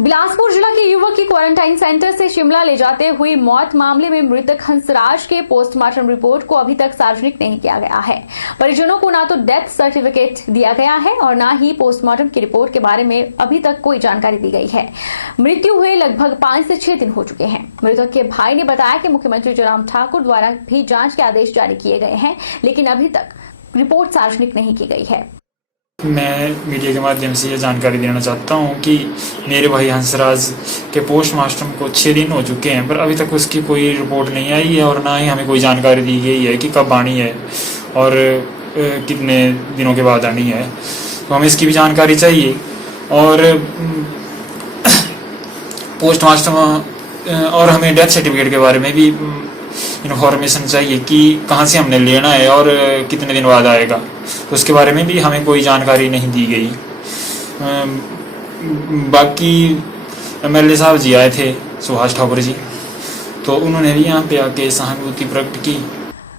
बिलासपुर जिला के युवक की क्वारंटाइन सेंटर से शिमला ले जाते हुई मौत मामले में मृतक हंसराज के पोस्टमार्टम रिपोर्ट को अभी तक सार्वजनिक नहीं किया गया है। परिजनों को ना तो डेथ सर्टिफिकेट दिया गया है और ना ही पोस्टमार्टम की रिपोर्ट के बारे में अभी तक कोई जानकारी दी गई है। मृत्यु हुए लगभग 5 से 6 दिन हो चुके हैं। मृतक के भाई ने बताया कि मुख्यमंत्री जयराम ठाकुर द्वारा भी जाँच के आदेश जारी किए गए हैं, लेकिन अभी तक रिपोर्ट सार्वजनिक नहीं की गई है। मैं मीडिया के माध्यम से ये जानकारी देना चाहता हूँ कि मेरे भाई हंसराज के पोस्टमार्टम को 6 दिन हो चुके हैं, पर अभी तक उसकी कोई रिपोर्ट नहीं आई है और ना ही हमें कोई जानकारी दी गई है कि कब आनी है और कितने दिनों के बाद आनी है। तो हमें इसकी भी जानकारी चाहिए और पोस्टमार्टम और हमें डेथ सर्टिफिकेट के बारे में भी इन्फॉर्मेशन चाहिए कि कहाँ से हमने लेना है और कितने दिन बाद आएगा। तो उसके बारे में भी हमें कोई जानकारी नहीं दी गई। बाकी MLA साहब जी आए थे, सुभाष ठाकुर जी, तो उन्होंने भी यहाँ पे आके सहानुभूति प्रकट की।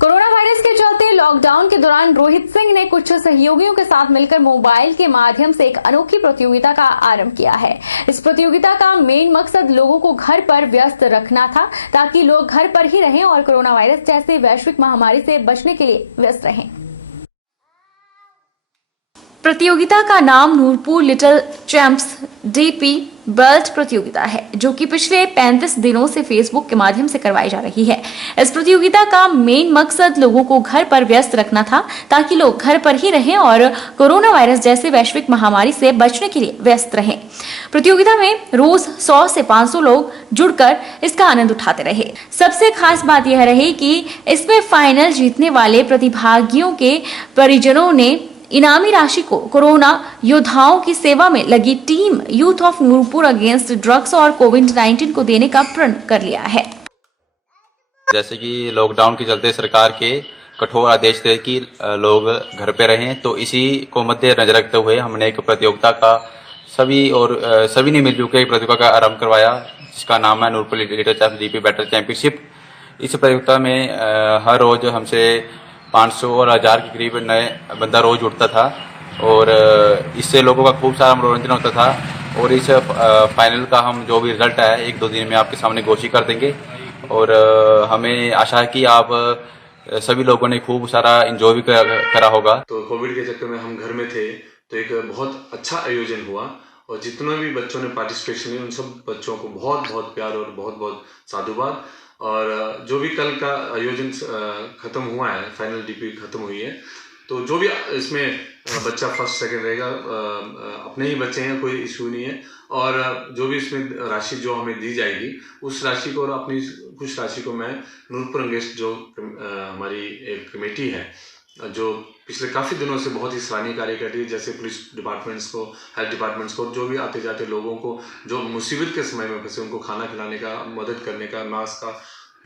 कोरोना वायरस के चलते लॉकडाउन के दौरान रोहित सिंह ने कुछ सहयोगियों के साथ मिलकर मोबाइल के माध्यम से एक अनोखी प्रतियोगिता का आरंभ किया है। इस प्रतियोगिता का मेन मकसद लोगों को घर पर व्यस्त रखना था, ताकि लोग घर पर ही रहें और कोरोना वायरस जैसे वैश्विक महामारी से बचने के लिए व्यस्त रहें। प्रतियोगिता का नाम Noorpur little champs DP belt प्रतियोगिता है, जो कि पिछले 35 दिनों से फेसबुक के माध्यम से करवाई जा रही है। इस प्रतियोगिता का मेन मकसद लोगों को घर पर व्यस्त रखना था, ताकि लोग घर पर ही रहें और कोरोना वायरस जैसे वैश्विक महामारी से बचने के लिए व्यस्त रहें। प्रतियोगिता में रोज 100 से 500 लोग जुड़कर इसका आनंद उठाते रहे। सबसे खास बात यह रही कि इसमें फाइनल जीतने वाले प्रतिभागियों के परिजनों ने इनामी राशि को कोरोना योद्धाओं की सेवा में लगी team youth of Noorpur against drugs और कोविड-19 को देने का प्रण कर लिया है। जैसे कि लॉकडाउन के चलते सरकार के कठोर आदेश थे कि लोग घर पे रहें, तो इसी को मद्देनजर रखते हुए हमने एक प्रतियोगिता का सभी ने मिलजुल कर प्रतियोगिता का आरंभ करवाया, जिसका नाम है Noorpur little champs DP belt championship. इस प्रतियोगिता में हर रोज हमसे 500 और 1000 के करीब नए बंदा रोज उठता था और इससे लोगों का खूब सारा मनोरंजन होता था। और इस फाइनल का हम जो भी रिजल्ट है 1-2 दिन में आपके सामने घोषित कर देंगे और हमें आशा है कि आप सभी लोगों ने खूब सारा एंजॉय भी करा होगा। तो कोविड के चक्कर में हम घर में थे, तो एक बहुत अच्छा आयोजन हुआ और जितने भी बच्चों ने पार्टिसिपेशन किया उन सब बच्चों को बहुत बहुत प्यार और बहुत बहुत साधुवाद। और जो भी कल का आयोजन खत्म हुआ है, फाइनल DP खत्म हुई है, तो जो भी इसमें बच्चा फर्स्ट सेकंड रहेगा अपने ही बच्चे हैं, कोई इशू नहीं है। और जो भी इसमें राशि जो हमें दी जाएगी उस राशि को और अपनी कुछ राशि को मैं नूरपुर अगेंस्ट जो हमारी एक कमेटी है जो पिछले काफ़ी दिनों से बहुत ही सराहनीय कार्य कर रही है, जैसे पुलिस डिपार्टमेंट्स को, हेल्थ डिपार्टमेंट्स को, जो भी आते जाते लोगों को जो मुसीबत के समय में फंसे उनको खाना खिलाने का, मदद करने का, मास्क का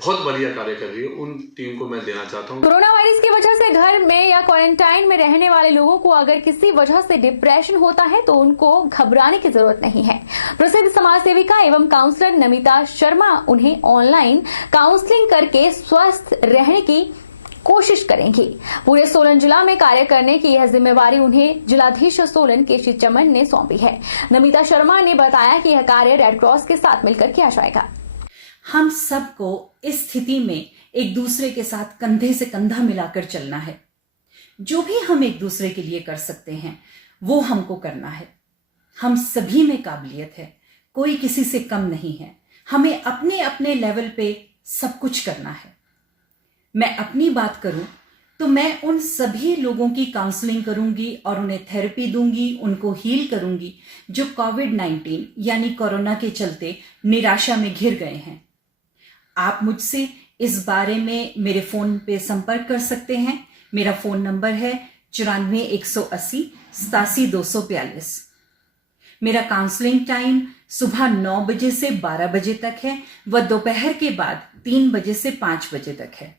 बहुत बढ़िया कार्य कर रही है, उन टीम को मैं देना चाहता हूँ। कोरोना वायरस की वजह से घर में या क्वारंटाइन में रहने वाले लोगों को अगर किसी वजह से डिप्रेशन होता है तो उनको घबराने की जरूरत नहीं है। प्रसिद्ध समाज सेविका एवं काउंसलर नमिता शर्मा उन्हें ऑनलाइन काउंसलिंग करके स्वस्थ रहने की कोशिश करेंगी। पूरे सोलन जिला में कार्य करने की यह जिम्मेवारी उन्हें जिलाधीश सोलन केशी चमन ने सौंपी है। नमिता शर्मा ने बताया कि यह कार्य रेड क्रॉस के साथ मिलकर किया जाएगा। हम सबको इस स्थिति में एक दूसरे के साथ कंधे से कंधा मिलाकर चलना है। जो भी हम एक दूसरे के लिए कर सकते हैं वो हमको करना है। हम सभी में काबिलियत है, कोई किसी से कम नहीं है। हमें अपने अपने लेवल पे सब कुछ करना है। मैं अपनी बात करूं तो मैं उन सभी लोगों की काउंसलिंग करूंगी और उन्हें थेरेपी दूंगी, उनको हील करूंगी जो कोविड-19 यानी कोरोना के चलते निराशा में घिर गए हैं। आप मुझसे इस बारे में मेरे फोन पे संपर्क कर सकते हैं। मेरा फोन नंबर है 94 180 87 242। मेरा काउंसलिंग टाइम सुबह 9 बजे से 12 बजे तक है व दोपहर के बाद 3 बजे से 5 बजे तक है।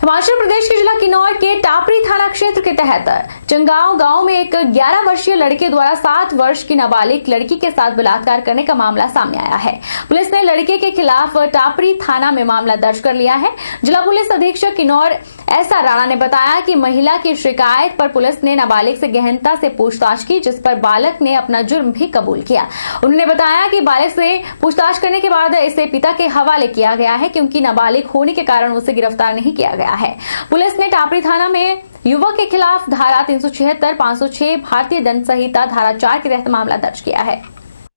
हिमाचल प्रदेश के जिला किन्नौर के टापरी थाना क्षेत्र के तहत चंगांव गांव में एक 11 वर्षीय लड़के द्वारा 7 वर्ष की नाबालिग लड़की के साथ बलात्कार करने का मामला सामने आया है। पुलिस ने लड़के के खिलाफ टापरी थाना में मामला दर्ज कर लिया है। जिला पुलिस अधीक्षक किन्नौर एसआर राणा ने बताया कि महिला की शिकायत पर पुलिस ने नाबालिग से गहनता से पूछताछ की, जिस पर बालक ने अपना जुर्म भी कबूल किया। उन्होंने बताया कि बालक से पूछताछ करने के बाद इसे पिता के हवाले किया गया है, क्योंकि नाबालिग होने के कारण उसे गिरफ्तार नहीं किया गया है। पुलिस ने टापरी थाना में युवक के खिलाफ धारा 376, 506 भारतीय दंड संहिता धारा 4 के तहत मामला दर्ज किया है।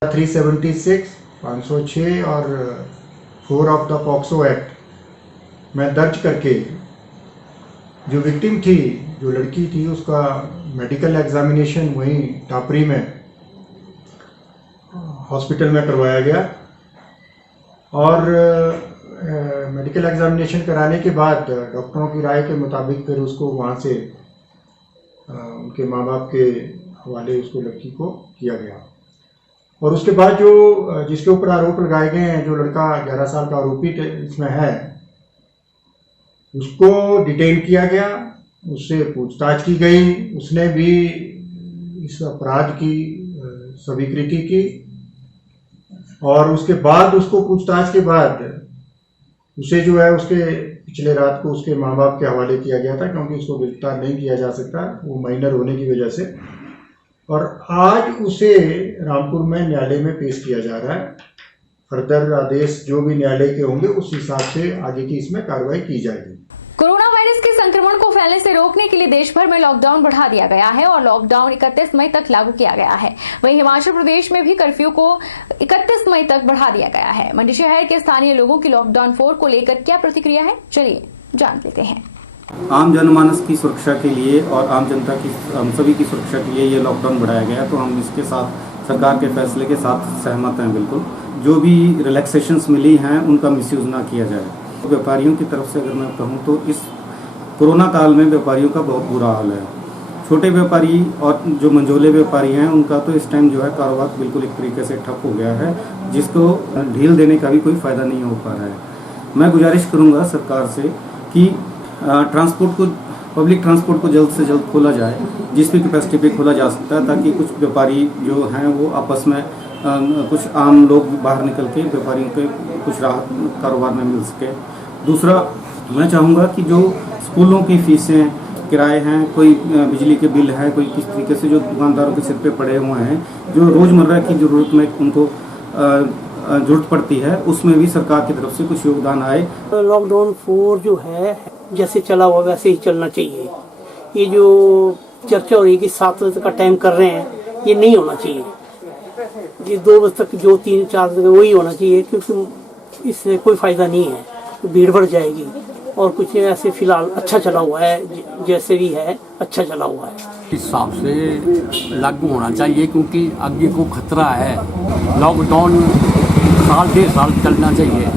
376, 506 और 4 ऑफ द पॉक्सो एक्ट में दर्ज करके जो विक्टिम थी, जो लड़की थी, उसका मेडिकल एग्जामिनेशन वहीं टापरी में हॉस्पिटल में करवाया गया और मेडिकल एग्जामिनेशन कराने के बाद डॉक्टरों की राय के मुताबिक फिर उसको वहाँ से उनके माँ बाप के हवाले उसको लड़की को किया गया। और उसके बाद जो जिसके ऊपर आरोप लगाए गए हैं, जो लड़का 11 साल का आरोपी इसमें है, उसको डिटेन किया गया, उससे पूछताछ की गई। उसने भी इस अपराध की स्वीकृति की और उसके बाद उसको पूछताछ के बाद उसे जो है उसके पिछले रात को उसके माँ बाप के हवाले किया गया था, क्योंकि उसको गिरफ्तार नहीं किया जा सकता, वो माइनर होने की वजह से। और आज उसे रामपुर में न्यायालय में पेश किया जा रहा है। फर्दर आदेश जो भी न्यायालय के होंगे उस हिसाब से आगे की इसमें कार्रवाई की जाएगी। कोरोना वायरस के संक्रमण को फैलने से रोकने के लिए देश भर में लॉकडाउन बढ़ा दिया गया है और लॉकडाउन 31 मई तक लागू किया गया है। वहीं हिमाचल प्रदेश में भी कर्फ्यू को 31 मई तक बढ़ा दिया गया है। मंडी शहर के स्थानीय लोगों की लॉकडाउन 4 को लेकर क्या प्रतिक्रिया है, चलिए जान लेते हैं। आम जनमानस की सुरक्षा के लिए और आम जनता की, हम सभी की सुरक्षा के लिए ये लॉकडाउन बढ़ाया गया, तो हम इसके साथ सरकार के फैसले के साथ सहमत हैं। बिल्कुल जो भी रिलैक्सेशंस मिली हैं उनका मिसयूज़ ना किया जाए। व्यापारियों की तरफ से अगर मैं कहूँ तो इस कोरोना काल में व्यापारियों का बहुत बुरा हाल है। छोटे व्यापारी और जो मंझोले व्यापारी हैं उनका तो इस टाइम जो है कारोबार बिल्कुल एक तरीके से ठप हो गया है, जिसको ढील देने का भी कोई फ़ायदा नहीं हो पा रहा है। मैं गुजारिश करूँगा सरकार से कि ट्रांसपोर्ट को, पब्लिक ट्रांसपोर्ट को जल्द से जल्द खोला जाए, जिस भी कैपेसिटी पे खोला जा सकता है, ताकि कुछ व्यापारी जो हैं वो आपस में कुछ आम लोग बाहर निकल के व्यापारियों के कुछ राहत कारोबार में मिल सके। दूसरा, मैं चाहूँगा कि जो स्कूलों की फीसें, किराए हैं, कोई बिजली के बिल है, कोई किस तरीके से जो दुकानदारों के सिर पे पड़े हुए हैं, जो रोज़मर्रा की ज़रूरत में उनको ज़रूरत पड़ती है, उसमें भी सरकार की तरफ से कुछ योगदान आए। लॉकडाउन 4 जो है जैसे चला हुआ वैसे ही चलना चाहिए। ये जो चर्चा हो रही है कि 7 बजे का टाइम कर रहे हैं, ये नहीं होना चाहिए। ये 2 बजे तक जो 3-4 बजे वही होना चाहिए, क्योंकि इससे कोई फ़ायदा नहीं है, भीड़ बढ़ जाएगी। और कुछ ऐसे फिलहाल अच्छा चला हुआ है, जैसे भी है अच्छा चला हुआ है। इस हिसाब से लागू होना चाहिए, क्योंकि आगे को खतरा है। लॉकडाउन 1.5 साल चलना चाहिए।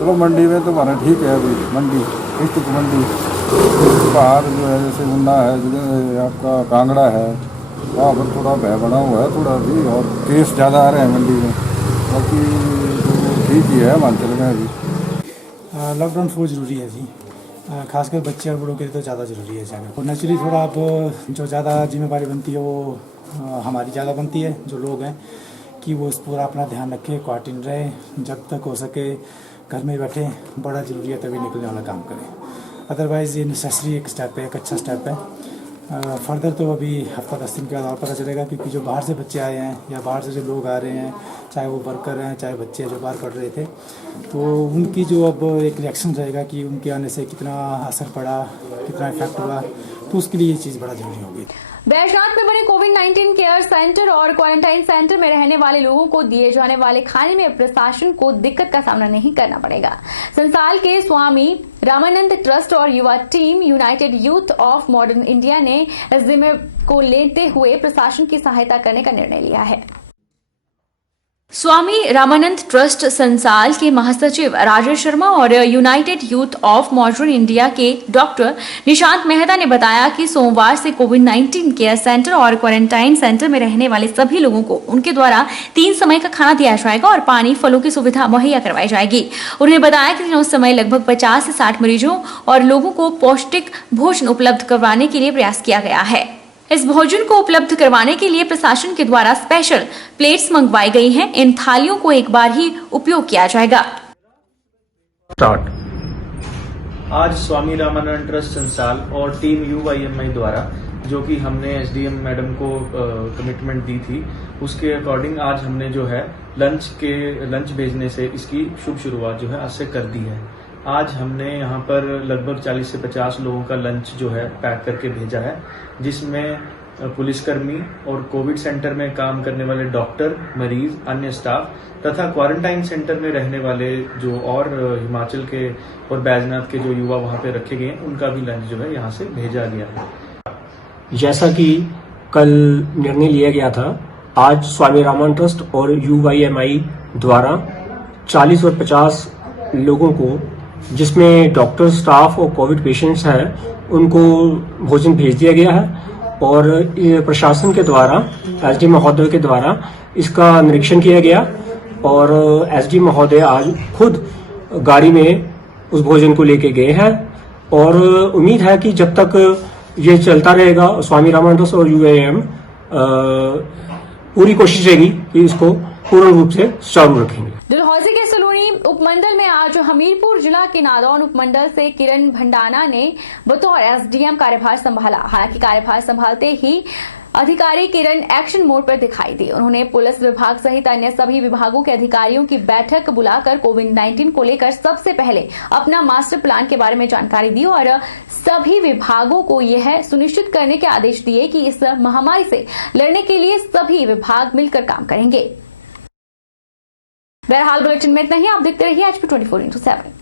चलो मंडी में तो हमारा ठीक है। अभी मंडी स्थित मंडी बाहर जो है, जैसे मुन्ना है, आपका कांगड़ा है, वहाँ पर थोड़ा भय बना हुआ है थोड़ा भी, और केस ज़्यादा आ रहे हैं मंडी में। बाकी ठीक ही है हिमाचल में अभी। लॉकडाउन 4 ज़रूरी है जी, खासकर बच्चे और बड़ों के लिए तो ज़्यादा ज़रूरी है ज़्यादा। और नेचुरली थोड़ा अब जो ज़्यादा जिम्मेदारी बनती है वो हमारी ज़्यादा बनती है, जो लोग हैं, कि वो इस पूरा अपना ध्यान रखें, क्वारंटीन रहे, जब तक हो सके घर में बैठे। बड़ा ज़रूरी है तभी निकलने वाला काम करें, अदरवाइज़ ये नेसेसरी एक स्टेप है, एक अच्छा स्टेप है। फर्दर तो अभी हफ्ता 10 दिन के बाद और पता चलेगा, क्योंकि जो बाहर से बच्चे आए हैं या बाहर से जो लोग आ रहे हैं, चाहे वो वर्कर हैं चाहे बच्चे जो बाहर पढ़ रहे थे, तो उनकी जो अब एक रिएक्शन रहेगा कि उनके आने से कितना असर पड़ा, कितना इफेक्ट हुआ, तो उसके लिए ये चीज़ बड़ा जरूरी होगी। बैजनाथ में बने कोविड-19 केयर सेंटर और क्वारंटाइन सेंटर में रहने वाले लोगों को दिए जाने वाले खाने में प्रशासन को दिक्कत का सामना नहीं करना पड़ेगा। संसाल के स्वामी रामानंद ट्रस्ट और युवा team United youth of modern India ने इस जिम्मे को लेते हुए प्रशासन की सहायता करने का निर्णय लिया है। स्वामी रामानंद ट्रस्ट संसाल के महासचिव राजेश शर्मा और United youth of modern India के डॉक्टर निशांत मेहता ने बताया कि सोमवार से कोविड-19 केयर सेंटर और क्वारंटाइन सेंटर में रहने वाले सभी लोगों को उनके द्वारा 3 समय का खाना दिया जाएगा और पानी, फलों की सुविधा मुहैया करवाई जाएगी। उन्होंने बताया कि तीनों समय लगभग 50 से 60 मरीजों और लोगों को पौष्टिक भोजन उपलब्ध करवाने के लिए प्रयास किया गया है। इस भोजन को उपलब्ध करवाने के लिए प्रशासन के द्वारा स्पेशल प्लेट्स मंगवाई गई हैं। इन थालियों को एक बार ही उपयोग किया जाएगा। आज स्वामी रामानंद ट्रस्ट संसाल और टीम UYMI द्वारा जो कि हमने SDM मैडम को कमिटमेंट दी थी, उसके अकॉर्डिंग आज हमने जो है लंच भेजने से इसकी शुभ शुरुआत जो है आज से कर दी है। आज हमने यहाँ पर लगभग 40 से 50 लोगों का लंच जो है पैक करके भेजा है, जिसमें पुलिसकर्मी और कोविड सेंटर में काम करने वाले डॉक्टर, मरीज, अन्य स्टाफ तथा क्वारंटाइन सेंटर में रहने वाले जो और हिमाचल के और बैजनाथ के जो युवा वहाँ पे रखे गए हैं, उनका भी लंच जो है यहाँ से भेजा गया है। जैसा कि कल निर्णय लिया गया था, आज स्वामी रामानंद ट्रस्ट और UYMI द्वारा 40 और 50 लोगों को, जिसमें डॉक्टर, स्टाफ और कोविड पेशेंट्स हैं, उनको भोजन भेज दिया गया है और प्रशासन के द्वारा SD महोदय के द्वारा इसका निरीक्षण किया गया और SD महोदय आज खुद गाड़ी में उस भोजन को लेके गए हैं और उम्मीद है कि जब तक ये चलता रहेगा, स्वामी रामानंद ट्रस्ट और UYM पूरी कोशिश रहेगी कि इसको पूर्ण रूप से चालू रखेंगे। डलहौजी के सलूनी उपमंडल में आज हमीरपुर जिला के नादौन उपमंडल से किरण भंडाना ने बतौर SDM कार्यभार संभाला। हालांकि कार्यभार संभालते ही अधिकारी किरण एक्शन मोड पर दिखाई दी। उन्होंने पुलिस विभाग सहित अन्य सभी विभागों के अधिकारियों की बैठक बुलाकर कोविड-19 को लेकर सबसे पहले अपना मास्टर प्लान के बारे में जानकारी दी और सभी विभागों को यह सुनिश्चित करने के आदेश दिए कि इस महामारी से लड़ने के लिए सभी विभाग मिलकर काम करेंगे। बहरहाल बुलेटिन में इतना ही। आप देखते रहिए HP 24x7।